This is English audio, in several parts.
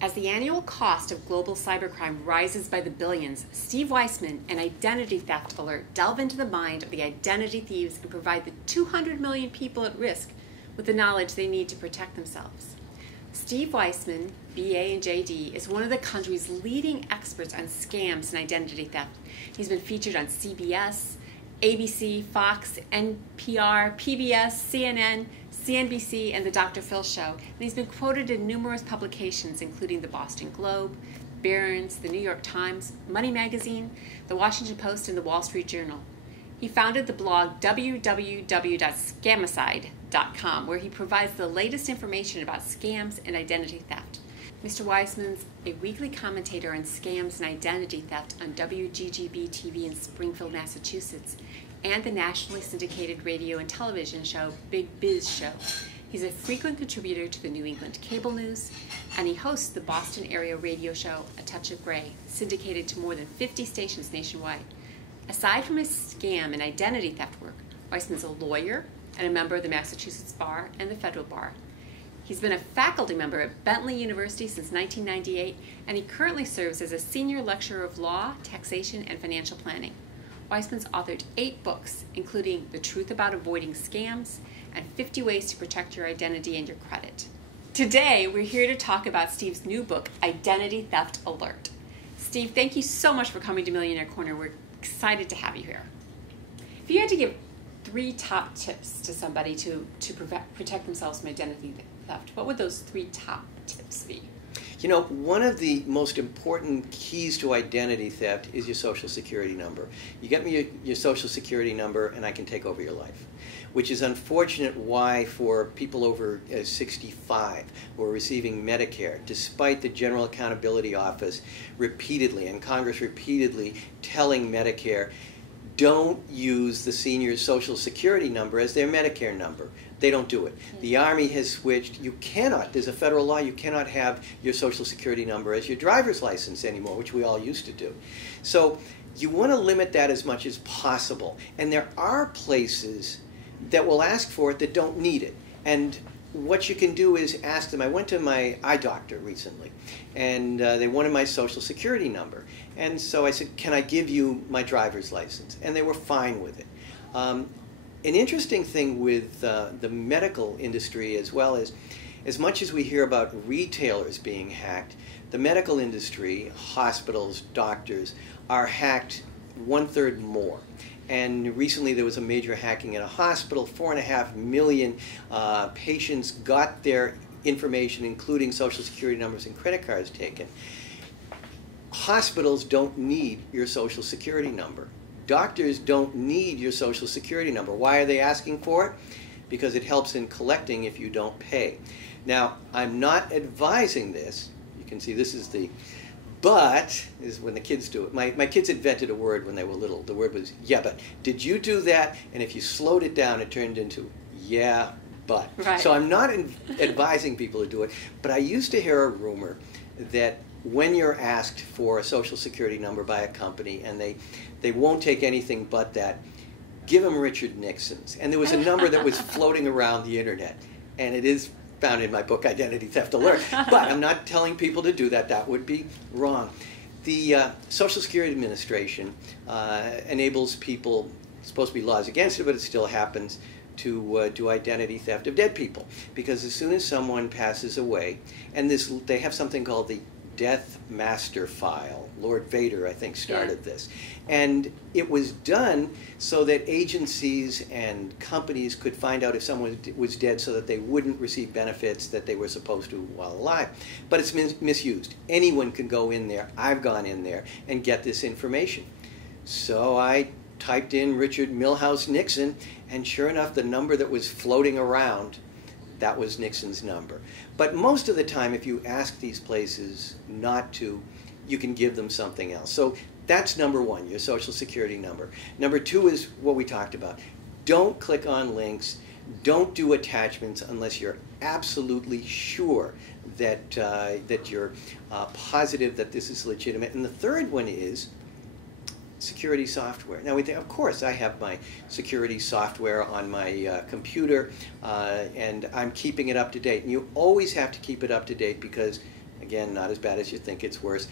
As the annual cost of global cybercrime rises by the billions, Steve Weisman and Identity Theft Alert delve into the mind of the identity thieves and provide the 200 million people at risk with the knowledge they need to protect themselves. Steve Weisman, BA and JD, is one of the country's leading experts on scams and identity theft. He's been featured on CBS, ABC, Fox, NPR, PBS, CNN, CNBC, and The Dr. Phil Show. And he's been quoted in numerous publications, including the Boston Globe, Barron's, the New York Times, Money Magazine, the Washington Post, and the Wall Street Journal. He founded the blog www.scamicide.com, where he provides the latest information about scams and identity theft. Mr. Weisman's a weekly commentator on scams and identity theft on WGGB TV in Springfield, Massachusetts, and the nationally syndicated radio and television show Big Biz Show. He's a frequent contributor to the New England Cable News, and he hosts the Boston area radio show A Touch of Gray, syndicated to more than 50 stations nationwide. Aside from his scam and identity theft work, Weisman's a lawyer and a member of the Massachusetts Bar and the Federal Bar. He's been a faculty member at Bentley University since 1998, and he currently serves as a senior lecturer of law, taxation, and financial planning. Weisman's authored 8 books, including The Truth About Avoiding Scams and 50 Ways to Protect Your Identity and Your Credit. Today, we're here to talk about Steve's new book, Identity Theft Alert. Steve, thank you so much for coming to Millionaire Corner. We're excited to have you here. If you had to give 3 top tips to somebody to protect themselves from identity theft, what would those 3 top tips be? You know, one of the most important keys to identity theft is your Social Security number. You get me your Social Security number and I can take over your life, which is unfortunate why for people over 65 who are receiving Medicare, despite the General Accountability Office repeatedly and Congress repeatedly telling Medicare, don't use the senior Social Security number as their Medicare number. They don't do it. The Army has switched. You cannot, there's a federal law, you cannot have your Social Security number as your driver's license anymore, which we all used to do. So you want to limit that as much as possible. And there are places that will ask for it that don't need it. And what you can do is ask them. I went to my eye doctor recently, and they wanted my Social Security number. And so I said, can I give you my driver's license? And they were fine with it. An interesting thing with the medical industry as well as much as we hear about retailers being hacked, the medical industry, hospitals, doctors, are hacked 1/3 more. And recently there was a major hacking at a hospital. 4.5 million patients got their information, including Social Security numbers and credit cards, taken. Hospitals don't need your Social Security number. Doctors don't need your Social Security number. Why are they asking for it? Because it helps in collecting if you don't pay. Now, I'm not advising this. You can see this is the but is when the kids do it. My kids invented a word when they were little. The word was, yeah, but. Did you do that? And if you slowed it down, it turned into, yeah, but. Right. So I'm not advising people to do it, but I used to hear a rumor that when you're asked for a Social Security number by a company and they won't take anything but that, give them Richard Nixon's. And there was a number that was floating around the internet, and it is found in my book, Identity Theft Alert. But I'm not telling people to do that. That would be wrong. The Social Security Administration enables people, it's supposed to be laws against it, but it still happens, to do identity theft of dead people. Because as soon as someone passes away, and they have something called the Death Master File. Lord Vader, I think, started this. And it was done so that agencies and companies could find out if someone was dead so that they wouldn't receive benefits that they were supposed to while alive. But it's misused. Anyone can go in there. I've gone in there and get this information. So I typed in Richard Milhouse Nixon, and sure enough, the number that was floating around, that was Nixon's number. But most of the time, if you ask these places not to, you can give them something else. So that's number 1, your Social Security number. Number 2 is what we talked about. Don't click on links. Don't do attachments unless you're absolutely sure that, that you're positive that this is legitimate. And the third one is security software. Now, we think, of course, I have my security software on my computer, and I'm keeping it up to date. And you always have to keep it up to date because Again, not as bad as you think, it's worse.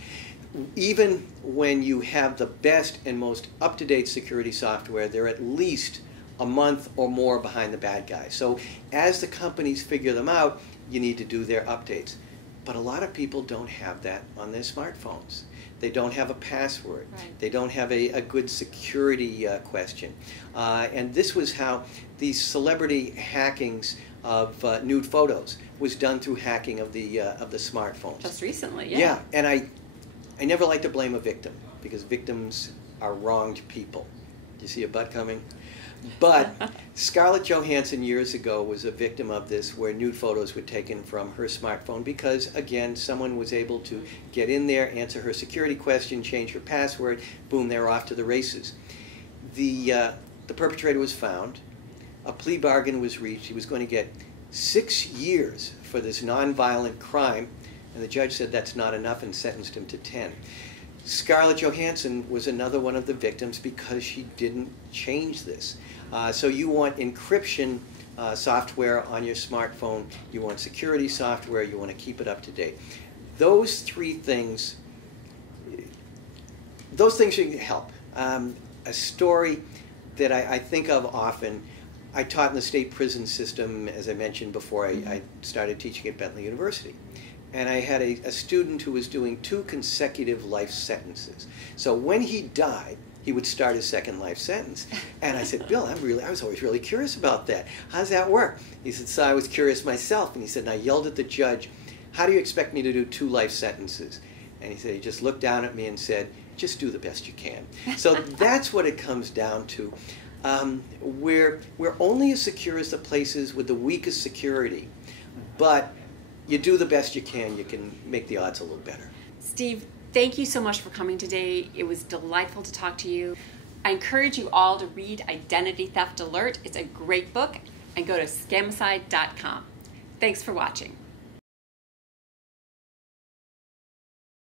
Even when you have the best and most up-to-date security software, they're at least a month or more behind the bad guys. So as the companies figure them out, you need to do their updates. But a lot of people don't have that on their smartphones. They don't have a password. Right. They don't have a good security question. And this was how these celebrity hackings of nude photos was done through hacking of the smartphones. Just recently, yeah. Yeah, and I never like to blame a victim, because victims are wronged people. Do you see a butt coming? But Scarlett Johansson years ago was a victim of this, where nude photos were taken from her smartphone because, again, someone was able to get in there, answer her security question, change her password, boom, they're off to the races. The perpetrator was found. A plea bargain was reached. He was going to get 6 years for this nonviolent crime, and the judge said that's not enough and sentenced him to 10. Scarlett Johansson was another one of the victims because she didn't change this. So you want encryption software on your smartphone, you want security software, you want to keep it up to date. Those three things, should help. A story that I think of often, I taught in the state prison system, as I mentioned before, I started teaching at Bentley University. And I had a student who was doing 2 consecutive life sentences. So when he died, he would start his second life sentence. And I said, Bill, I was always really curious about that. How does that work? He said, so I was curious myself. And he said, and I yelled at the judge, how do you expect me to do 2 life sentences? And he said, he just looked down at me and said, just do the best you can. So that's what it comes down to. We're only as secure as the places with the weakest security. But you do the best you can make the odds a little better. Steve, thank you so much for coming today. It was delightful to talk to you. I encourage you all to read Identity Theft Alert. It's a great book. And go to scamicide.com. Thanks for watching.